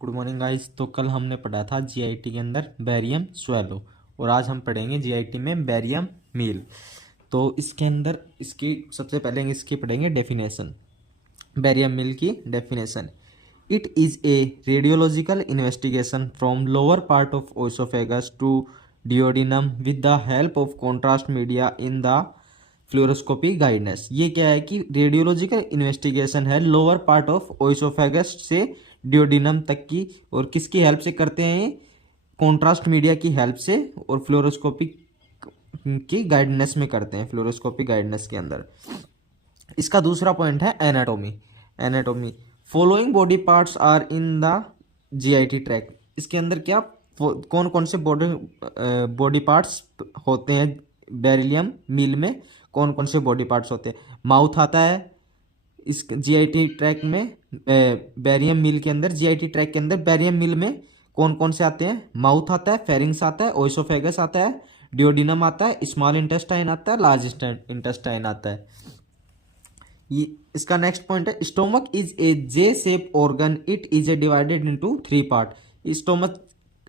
Good morning guys. तो कल हमने पढ़ा था जीआईटी के अंदर बैरियम स्वैलो और आज हम पढ़ेंगे जीआईटी में बैरियम मील। तो इसके अंदर इसकी सबसे पहले इसकी पढ़ेंगे डेफिनेशन। बैरियम मील की definition: it is a radiological investigation from lower part of oesophagus to duodenum with the help of contrast media in the fluoroscopy guidance. ये क्या है कि रेडियोलॉजिकल इन्वेस्टिगेशन है लोअर पार्ट ऑफ ओइसोफेगस से duodenum तक की, और किसकी हेल्प से करते हैं? कॉन्ट्रास्ट मीडिया की हेल्प से और फ्लोरोस्कोपी की गाइडेंस में करते हैं, फ्लोरोस्कोपी गाइडेंस के अंदर। इसका दूसरा पॉइंट है anatomy. Anatomy: following body parts are in the GIT tract. इसके अंदर क्या कौन कौन से बॉडी पार्ट्स होते हैं बेरिलियम मील में? कौन कौन से बॉडी पार्ट्स होते हैं? माउथ आता है इस जीआईटी ट्रैक में, बैरियम मील के अंदर। जीआईटी ट्रैक के अंदर बैरियम मील में कौन कौन से आते हैं? माउथ आता है, फेरिंग्स आता है, ओइसोफेगस आता है, डिओडिनम आता है, स्मॉल इंटेस्टाइन आता है, लार्ज इंटेस्टाइन आता है। ये इसका नेक्स्ट पॉइंट है stomach is a J shape organ, it is a divided into 3 part. Stomach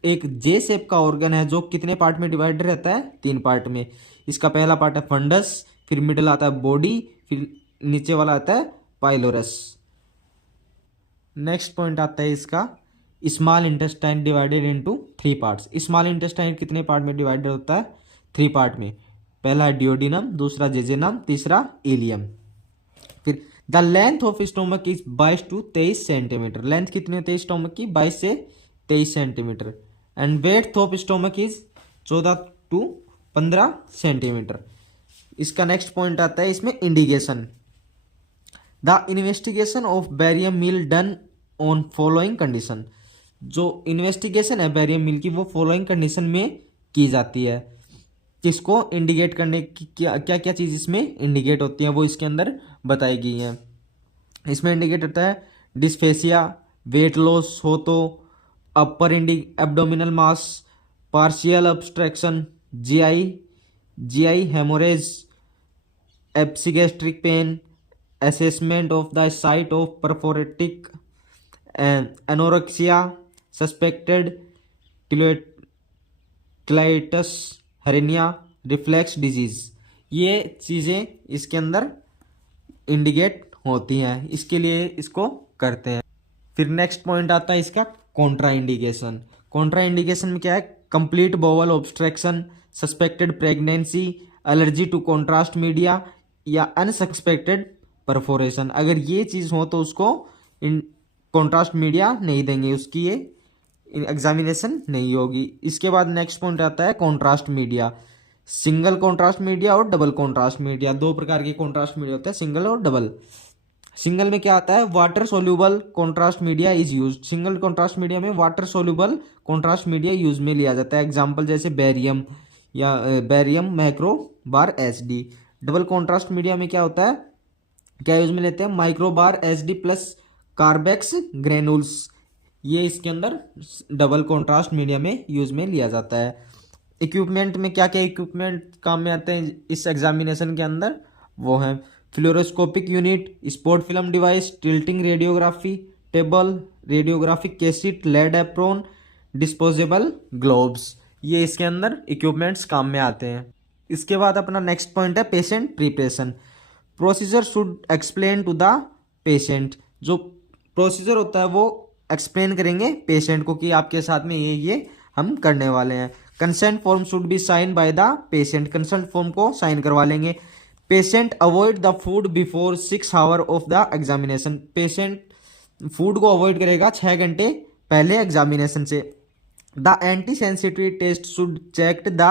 एक जे शेप का ऑर्गन है जो कितने पार्ट में डिवाइडेड रहता है? 3 पार्ट में। इसका पहला पार्ट है फंडस, फिर मिडल आता है बॉडी, फिर नीचे वाला आता है पाइलोरस। नेक्स्ट पॉइंट आता है इसका small intestine divided into 3 parts. Small intestine कितने पार्ट में डिवाइडेड होता है? 3 पार्ट में। पहला है डिओडिनम, दूसरा जेजेनम, तीसरा इलियम। फिर the length of stomach is 22 to 23 centimetre. लेंथ कितनी होती है स्टोमक की? 22 से 23 centimetre. And weight of stomach is 14 to 15 centimetre. इसका नेक्स्ट पॉइंट आता है इसमें indication: the investigation of barium meal done on following condition. जो इन्वेस्टिगेशन है बैरियम मील की वो फॉलोइंग कंडीशन में की जाती है। किसको इंडिकेट करने की क्या क्या क्या चीज़ इसमें इंडिकेट होती है वो इसके अंदर बताई गई है। इसमें इंडिकेट होता है डिस्फेसिया, वेट लॉस हो तो, upper abdominal mass, partial obstruction, GI haemorrhage, epigastric pain, assessment of the site of perforatic anorexia, suspected colitis hernia, reflex disease। ये चीज़ें इसके अंदर इंडिकेट होती हैं, इसके लिए इसको करते हैं। फिर नेक्स्ट पॉइंट आता है इसका कॉन्ट्रा इंडिकेशन। कॉन्ट्रा इंडिकेशन में क्या है? Complete bowel obstruction, suspected pregnancy, allergy to contrast media या अनसस्पेक्टेड परफोरेशन। अगर ये चीज़ हो तो उसको कॉन्ट्रास्ट मीडिया नहीं देंगे, उसकी ये एग्जामिनेशन नहीं होगी। इसके बाद नेक्स्ट पॉइंट आता है contrast media. Single contrast media और डबल कॉन्ट्रास्ट मीडिया, 2 प्रकार के कॉन्ट्रास्ट मीडिया होते हैं, सिंगल और डबल। सिंगल में क्या आता है? Water soluble contrast media is use. Single contrast media में water soluble contrast media use में लिया जाता है। एग्जाम्पल जैसे बैरियम या barium macro bar SD. Double contrast media में क्या होता है, क्या यूज में लेते हैं? Microbar SD plus Carbex granules. ये इसके अंदर डबल कॉन्ट्रास्ट मीडिया में यूज में लिया जाता है। इक्विपमेंट में क्या क्या इक्विपमेंट काम में आते हैं इस एग्जामिनेशन के अंदर? वो है fluoroscopic unit, spot film device, tilting radiography table, radiographic cassette, lead apron, disposable gloves. ये इसके अंदर इक्विपमेंट्स काम में आते हैं। इसके बाद अपना नेक्स्ट पॉइंट है patient preparation. Procedure should explain to the patient. जो प्रोसीजर होता है वो एक्सप्लेन करेंगे पेशेंट को कि आपके साथ में ये हम करने वाले हैं। Consent form should be sign by the patient. Consent form को साइन करवा लेंगे। Patient avoid the food before 6 hour of the examination. Patient food को अवॉइड करेगा 6 घंटे पहले एग्जामिनेशन से। The anti sensitivity test should check the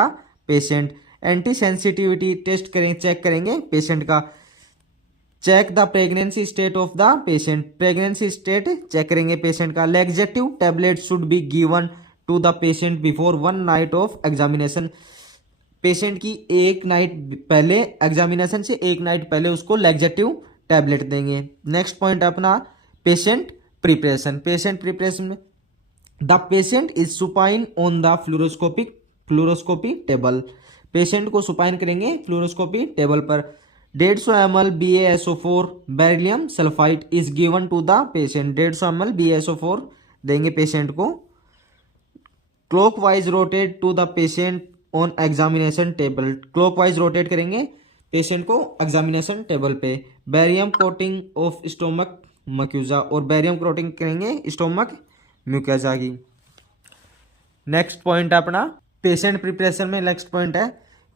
patient. Anti sensitivity test check करेंगे patient का। Check the pregnancy state of the patient. Pregnancy state check करेंगे patient का। Laxative tablet should be given to the patient before 1 night of examination. Patient की 1 night पहले, examination से 1 night पहले उसको laxative tablet देंगे। नेक्स्ट पॉइंट अपना patient preparation. Patient preparation में the patient is supine on the fluoroscopy table. Patient को supine करेंगे फ्लोरोस्कोपी टेबल पर। 150 ml BaSO4 beryllium sulphide is given to the patient. 150 ml BaSO4 देंगे patient को। Clockwise rotate to the patient on examination table, clockwise rotate करेंगे patient को examination table पे। Barium coating of stomach mucosa, और barium coating करेंगे stomach mucosa की। Next point है अपना पेशेंट प्रिपरेशन में, नेक्स्ट पॉइंट है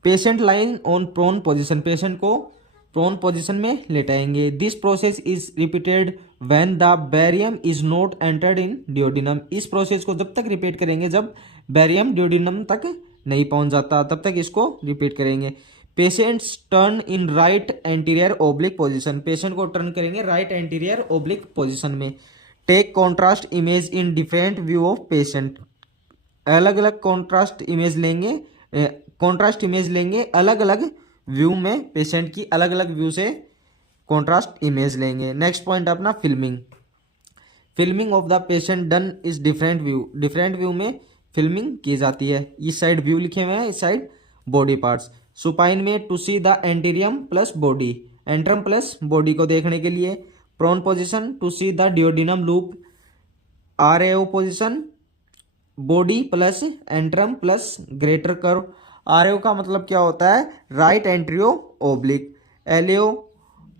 patient lying on prone position, patient को प्रोन पोजीशन में लेटाएंगे। This process is repeated when the barium is not entered in duodenum, इस प्रोसेस को जब तक रिपीट करेंगे जब बैरियम डियोडिनम तक नहीं पहुंच जाता तब तक इसको रिपीट करेंगे। Patients turn in right anterior oblique position, patient को टर्न करेंगे राइट एंटीरियर ओब्लिक पोजीशन में। Take contrast image in different view of patient, अलग अलग कॉन्ट्रास्ट इमेज लेंगे, कॉन्ट्रास्ट इमेज लेंगे अलग अलग व्यू में, पेशेंट की अलग अलग व्यू से कॉन्ट्रास्ट इमेज लेंगे। नेक्स्ट पॉइंट अपना filming, filming of the patient done is different view, different view में फिल्मिंग की जाती है। इस साइड व्यू लिखे हुए हैं, इस साइड बॉडी पार्ट्स। सुपाइन में to see the antrum plus body, antrum plus body को देखने के लिए। Prone position to see the duodenum loop. RAO position body plus antrum plus greater curve. RAO का मतलब क्या होता है, right anterior oblique. LAO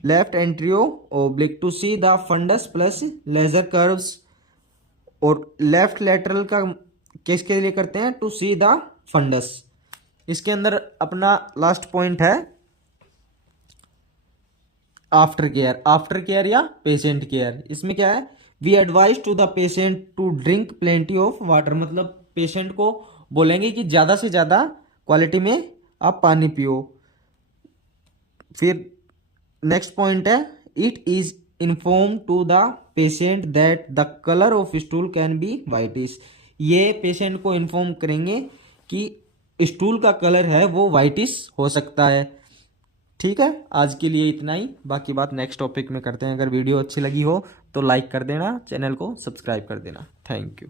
left anterior oblique to see the fundus plus lesser curves. और लेफ्ट लेटरल का किसके लिए करते हैं, टू सी द फंडस। इसके अंदर अपना लास्ट पॉइंट है आफ्टर केयर, आफ्टर केयर या पेशेंट केयर। इसमें क्या है, we advise to the patient to drink plenty of water, मतलब पेशेंट को बोलेंगे कि ज्यादा से ज्यादा क्वालिटी में आप पानी पियो। फिर नेक्स्ट पॉइंट है it is inform to the patient that the colour of stool can be whitish, ये पेशेंट को इन्फॉर्म करेंगे कि स्टूल का कलर है वो वाइटिश हो सकता है। ठीक है, आज के लिए इतना ही, बाकी बात नेक्स्ट टॉपिक में करते हैं। अगर वीडियो अच्छी लगी हो तो लाइक कर देना, चैनल को सब्सक्राइब कर देना। Thank you.